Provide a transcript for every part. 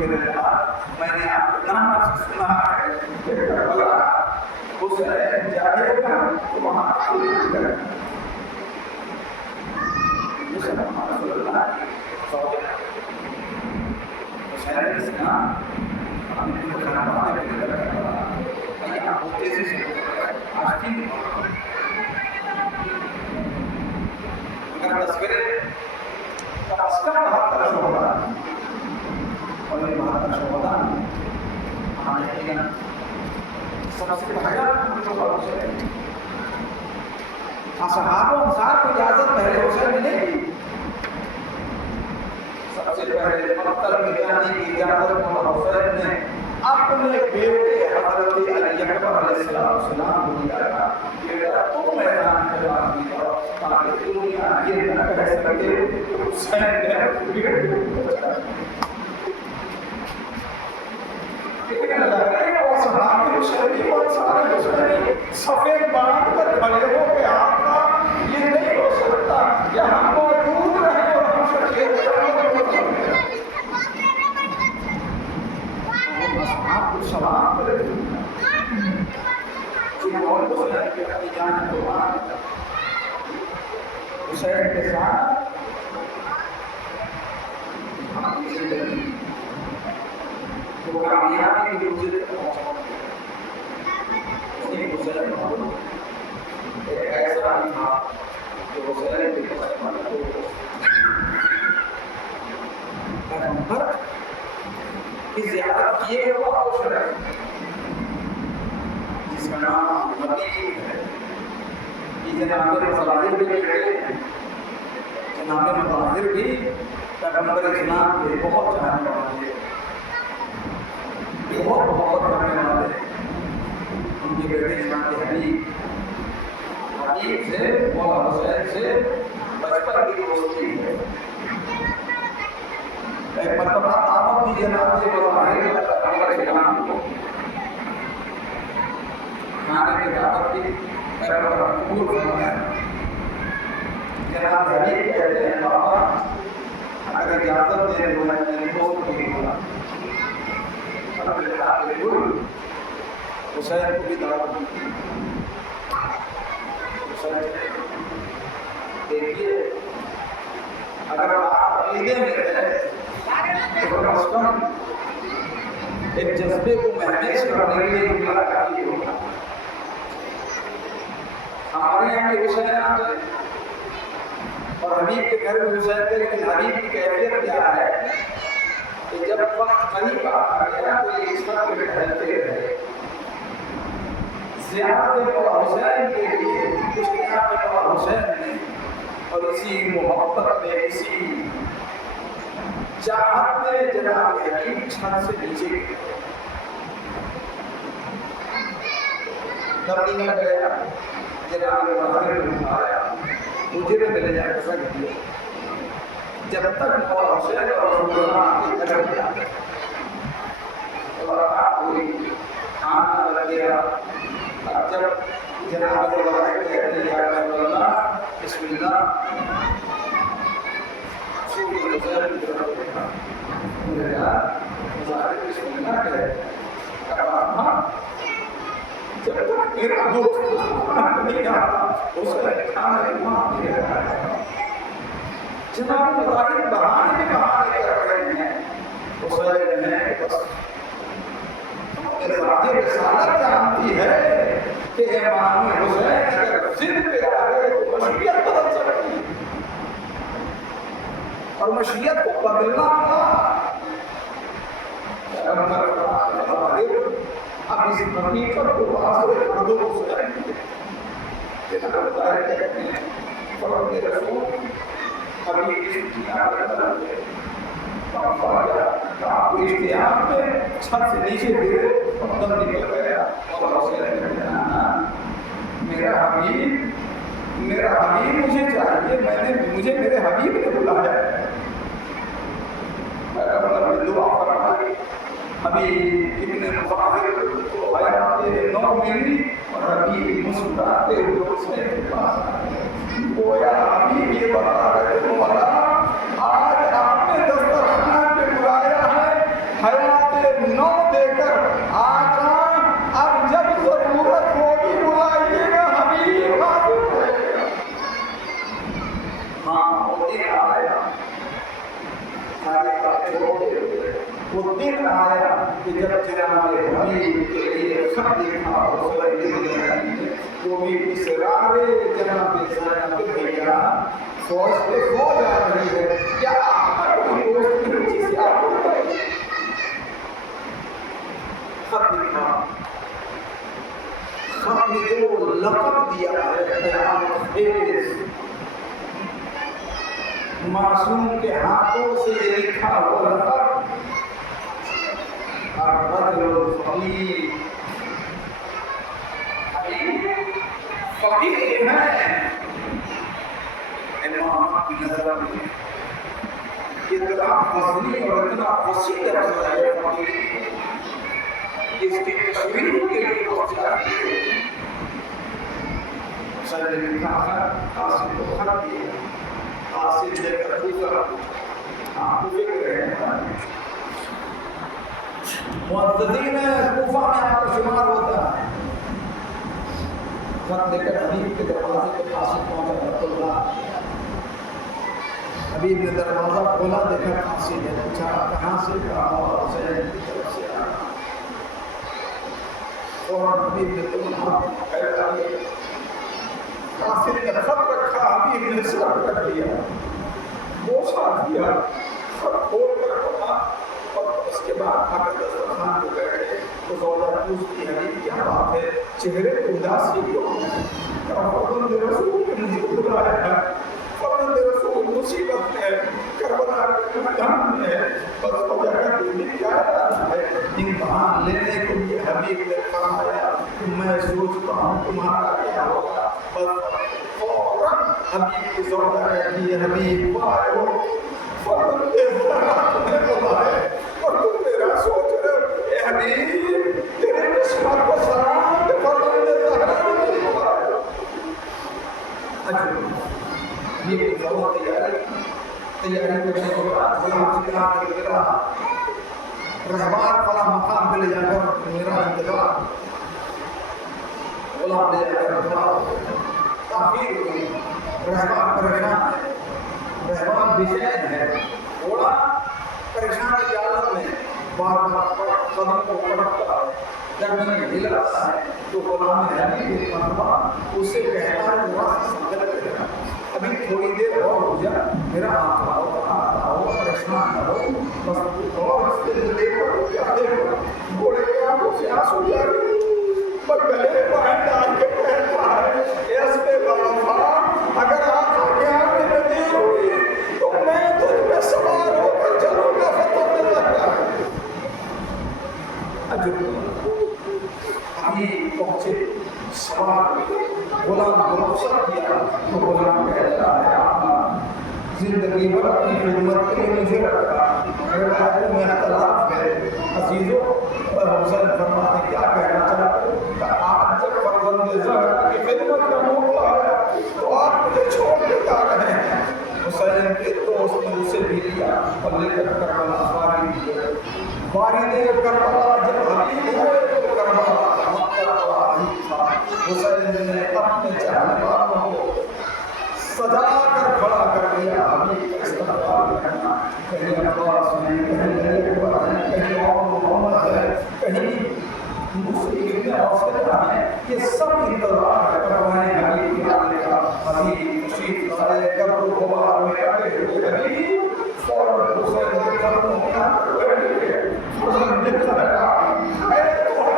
میرے میں نے آپ کا نام سنا ہے کہ کربلا حسین جائے گا تو وہاں شریک کرے مسلمان رسول اللہ حسین کے سنا ہم نے کو کھانا بنانے کے لیے کربلا یہ آپ تیزی سے آج کی مگر تصویریں اس کا 72 شعبہ اور یہ 72 شعبہ ہمارے لیے سب سے پہلا حسین اصحاب و انصار کو اجازت پہلے حسین ملے گی سب سے پہلے مقتل میں جانے کی اجازت حسین نے اپنے بیٹے حضرت علی اکبر علیہ السلام کو دیا بیٹا تو میدان میں باقی جاؤ تاکہ دنیا یہ نہ کہہ سکے حسین نے لیکن لگے وہ صحابہ حسینی اور سارے حسینی سفید باندھ کر کھڑے ہو کے آپ کا یہ نہیں ہو سکتا یہاں موجود رہے اور ہم شکیت آپ کو سلام کرے چونکہ اور حسین کے اپنی جان قربان حسین کے ساتھ ہم کی زندگی وہ کامیابی کی منزل تک پہنچا اس نے حسین کو ایک ایسا بھی تھا جو حسین کے مسلمان کو پیغمبر کی زیارت کیے ہوا حسین جس کا نام حبیب ہے یہ جناب مظاہر بھی کہتے ہیں جناب مظاہر بھی پیغمبر اسلام کے بہت چاہنے والے بہت محبت کرنے والے ان کے بیٹے جناب حبیب حبیب سے مولا حسین سے بچپن کی دوستی ہے ایک مرتبہ آمد کی جناب مظاہر پیغمبر اسلام کو کھانے کی دعوت کی پیغمبر قبول فرمایا جناب حبیب کہتے ہیں بابا اگر اجازت دے تو میں نے دوست کو بھی بولا حسین کو بھی دعوت دی حسین دیکھیے اگر آپ عقیدے میں رہے تو کم از کم ایک جذبے کو محسوس کرنے کے لیے ملاقات ہوگا ہمارے یہاں کے حسین آتے اور حبیب کے گھر میں حسین تھے لیکن حبیب کی کیفیت کیا ہے کہ جب وقت قریب آ گیا تو یہ اس طرح پہ ٹہلتے رہے زیارت مولا حسین کے لیے اشتیاق مولا حسین نے اور اسی محبت میں اسی چاہت میں جناب حبیب چھت سے نیچے گئے مدینہ گیا جناب مظاہر نے اٹھایا مجھے بھی ملے جا کے سکتے جب تک مولا حسین اور رسول اللہ کے گھر میں آتے اور آپ ہوئی کھانا لگیا اب جب جناب مظاہر کہتے ہیں یا رسول اللہ بسم اللہ رسول حسین کی طرف دیکھا مجھے یاد مظاہر بسم اللہ کہے کہا جب تک میرا دوست نہیں آتا حسین کھانا امام نہیں رہا ہے جناب مظاہر بہانے کر رہے ہیں حسین نے بس ذات رسالت جانتی ہے کہ امام حسین اگر ضد پہ آ گئے تو مشیت بدل سکتی ہے اور مشیت کو بدلنا اب اس حقیقت کو واضح کر دو حسین جناب مظاہر کہتے ہیں فرد رسول ابھی اشتیاق آپ اشتیاق میں چھت سے نیچے گرے اور دم نکل گیا اور حسین نے کہا میرا حبیب مجھے چاہیے مجھے میرے حبیب نے بلایا ہے دعا فرمائی حبیب ابن مظاہر کو حیات نو ملی اور حبیب مسکراتے ہوئے حسین کے پاس آئے گویا حبیب یہ بتا رہے مولا آج آپ نے دسترخوان پہ بلایا ہے وہ دن آیا کہ جب جناب حبیب کے لیے خط لکھا وہ بھی اسرار جناب زینب بھیا فوج پہ فوج آ رہی ہے کیا کوئی دوست کی روچی سے آپ کو خط لکھا خط میں جو لقب دیا ہے قیامت خیز معصوم کے ہاتھوں سے یہ لکھا ہوا لقب الرجل الفقیر فقیر ہے امام کی نظر میں اتنا فضلی اور اتنا وسیع لفظ ہے فقیر اس کی تصویر کے لیے بہت چاہیے سر لکھا ہے قاسم کو خط دیا قاسم لے کر دوسرا آپ کو فکر ہے معتدین کوفہ میں آپ کا شمار ہوتا ہے خط لے کر حبیب کے دروازے کے پاس پہنچا رسول اللہ حبیب نے دروازہ کھولا دیکھا قاسم نے پوچھا کہاں سے کہا حسین کی طرف سے آیا اور حبیب نے تمہارا پھیلا دیا قاسم نے خط رکھا حبیب نے سر کر دیا بوسا دیا خط کھول کر پڑھا اور اس کے بعد آ کر دسترخوان پہ بیٹھے تو زوجہ پوچھتی حبیب کیا بات ہے چہرے پہ اداسی کیوں فرماتے رسول نے مجھے بلایا ہے فرماتے رسول مصیبت ہے کربلا کے میدان میں ہے بس وجہ کا دل میں کیا ہے امتحان لینے کے لیے حبیب نے فرمایا کہ میں سوچتا ہوں تمہارا کیا ہوگا بس فوراً حبیب کی زوجہ کہتی ہے حبیب وائے ہو فرماتے زہرا نے بلائے اور تم میرا سوچ رہے ہو اے حبیب تیرے قسمت کو سلام کہ فرماتے زہرا نے بلائے اجل یہ ضرور تیاری کو غلام سے کہا کہ میرا رہبار فلا مقام پہ لے جا کر میرا انتظار غلام لے جا کر تاخیر ہوئی رہبار پریشان ہے رہبار بشین ہے گھوڑا پریشان کی حالت میں بار بار قدم کو پڑھتا ہے جب میں ہلتا ہے تو غلام حبیب ایک مرتبہ اس سے کہتا ہے واسطہ سنگل کرے ابھی تھوڑی دیر اور ہو جائے میرا آنکھ آؤ پریشان نہ ہو بس اور اس کے دیکھو کیا دیکھو گھوڑے کے آنکھوں سے آنسو جا رہے پر گلے پائیں ڈال کے کہتا ہے اس پہ وفا اگر آپ آگے آنے میں دیر ہوئی تو میں تجھ پہ سوار ہو کر چلوں گا فتح میں لگا عجب ابھی پہنچے سوار غلام کو رخصت کیا تو غلام کہتا ہے زندگی بھر اپنی خدمت کے لیے مجھے رکھا روایتوں میں اختلاف ہے عزیزوں پر حسین فرماتے کیا کہنا چاہتے ہو کہ آپ جب فرزند زہرا کی خدمت کا موقع آیا تو آپ مجھے چھوڑ کے جا رہے ہیں حسین کے دوست نے اسے بھی لیا اور لے کر کربلا واری دی واری کربلا جب حبیب ہوئے تو کربلا حسین نے اپنے چاہنے والوں کو سجا کر کھڑا کر دیا حبیب کا استقبال کرنا کہیں عباس ہے کہیں اکبر ہے کہیں اور محمد ہے کہیں مسلم ابن عوف ہے یہ سب انتظار کروائے حبیب کے آنے کا حبیب تشریف لائے کرب و غبار میں اٹے ہوئے حبیب فوراً حسین کے قدموں کے اندر بیٹھ گئے حسین دل لگا اے تو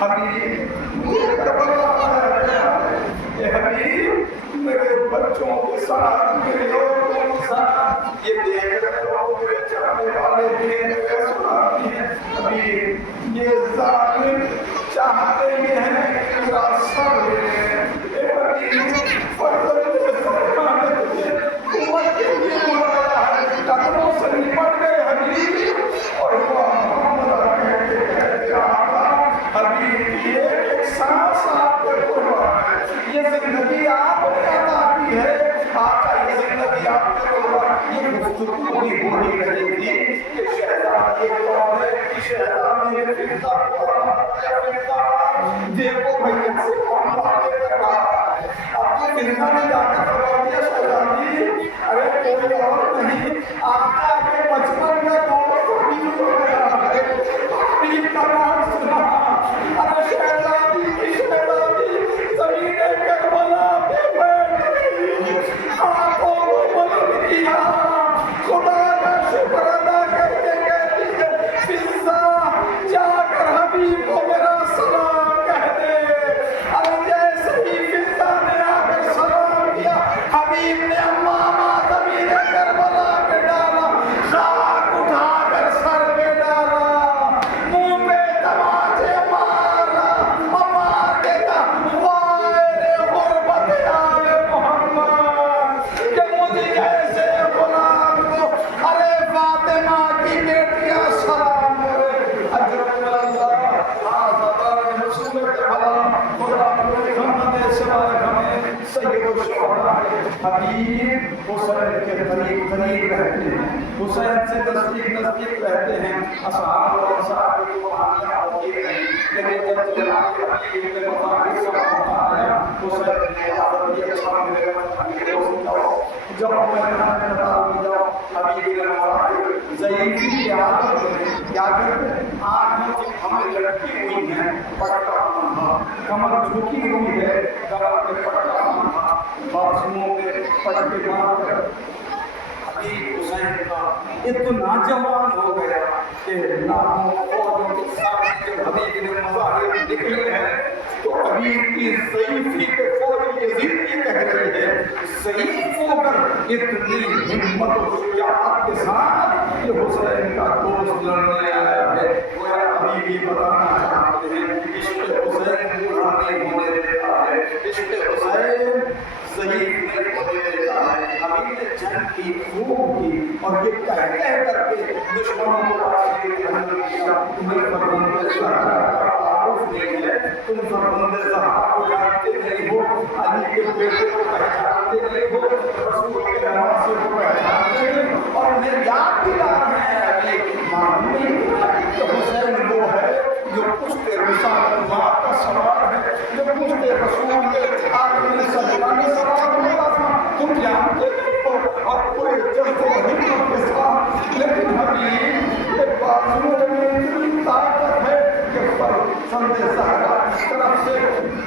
حبیب مجھے کربلا اے حبیب میرے بچوں کے ساتھ میرے لوگوں کے ساتھ یہ دیکھ کر لوگ میرے چاہنے والے دین پہ سناتی ہیں حبیب یہ ظالم چاہتے یہ ہیں کہ میرا سر لے اے حبیب فرزند زہرا نے تجھے قوت کے لیے بلایا ہے قدموں سے نپٹ گئے حبیب اور وہ محمد کہتے آقا حبیب یہ ایک سانس آپ کے قربان ہے یہ زندگی آپ نے عطا کی ہے آقا یہ زندگی آپ کے قربان یہ گفتگو بھی ہوئی رہی تھی کہ شہزادی کون ہے کہ شہزادی نے فرقہ دیکھو بھائی سے کون باتیں کر رہا ہے آپ کے فرقہ میں جا کر فرما دیا شہزادی ارے کوئی اور نہیں آقا کے بچپن کا دوست حبیب حسین کے قریب قریب رہتے ہیں، حسین سے نزدیک نزدیک رہتے ہیں، اصحاب و انصار کی قرآنیاں ہوتی ہیں، لیکن جب جناب حبیب کے مقام سے آیا حسین نے حضرت یہ اچھا میرے دوست جاؤ جب میں نے بتاؤں جاؤ حبیب نے فرمایا ضعیفی کی عادت ہے کیا کرتے ہیں آنکھوں کی ہمیں لٹکی ہوئی ہیں پٹکا باندھا، کمر جھکی ہوئی ہے کمر پہ پٹکا باندھا، بازوؤں پہ پٹکے مار کر حبیب حسین کا اتنا جوان ہو گیا کہ لاکھوں فوجوں کے سامنے جب حبیب نے مظاہر نکلے ہیں تو حبیب کی ضعیفی پہ فوج یزید یہ کہہ رہے ہیں ضعیف ہو کر اتنی ہمت و شجاعت کے ساتھ یہ حسین کا دوست لڑنے آیا ہے، گویا حبیب یہ بتانا چاہتے ہیں عشق حسین برا نہیں ہونے دیتا ہے، عشق حسین ضعیف نہیں ہونے دیتا ہے۔ حبیب نے جنگ کی خوب کی اور یہ کہہ کر کے دشمنوں کو پاس کے اندر کیا تمہیں فرماندے زہرا کا تعارف نہیں ہے، تم فرماندے زہرا کو جانتے نہیں ہو، علی کے بیٹے کو پہچانتے نہیں ہو، رسول کے نواسے کو پہچانتے نہیں ہو، اور انہیں یاد دلا رہے ہیں ابھی معلوم نہیں کہ حسین وہ ہے جو پشت رسالت اللہ کا سوار ہے، جو پشت رسول کے آخری صدقہ میں سوار ہوتا تھا، تم جانتے ہو اور پورے جذب و ہمت کے ساتھ، لیکن حبیب کے بازوؤں میں اتنی طاقت ہے کہ فرزند زہرا کی طرف سے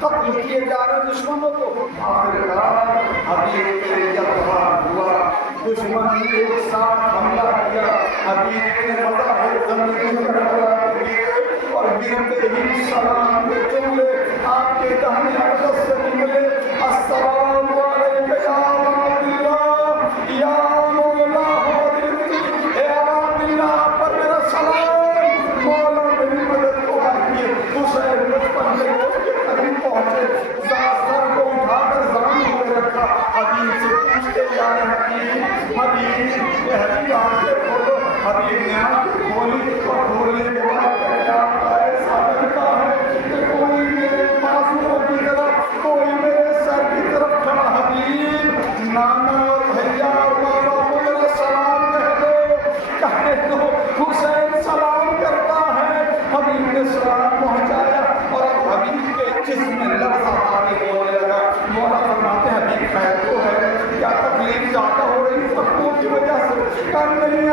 قتل کیے جا رہے دشمنوں کو آخرکار حبیب کے جذبہ ہوا، دشمن نے ایک ساتھ حملہ کیا، حبیب نے مظاہر زمین پر حملہ کیے اور گرتے ہی سلام کے جملے آپ کے دہنے اقدس سے نکلے السلام علیکم یا عبد اللہ یا مولا حضرت اے عبد اللہ پر میرا سلام، مولا میری مدد کو آئیے۔ حسین بچپن میں اس کے قریب پہنچے، سر کو اٹھا کر زمین میں رکھا، حبیب سے پوچھتے جا رہے حبیب یہ حبیب آنکھیں کھولو، حبیب نے آنکھیں کھولی اور کھولنے کے بعد ایسا لگتا ہے کہ کوئی میرے بازوؤں کی طرف کوئی میرے سر کی طرف کھڑا، حبیب نانا اور بھیا اور بابا کو میرا سلام کہہ دو حسین سلام کرتا ہے۔ حبیب نے سلام پہنچایا اور اب حبیب کے جسم میں لرزہ طاری ہونے لگا۔ مولا فرماتے ہیں حبیب خیر تو ہے کیا تکلیف زیادہ ہو رہی زخموں کی وجہ سے؟ کہا نہیں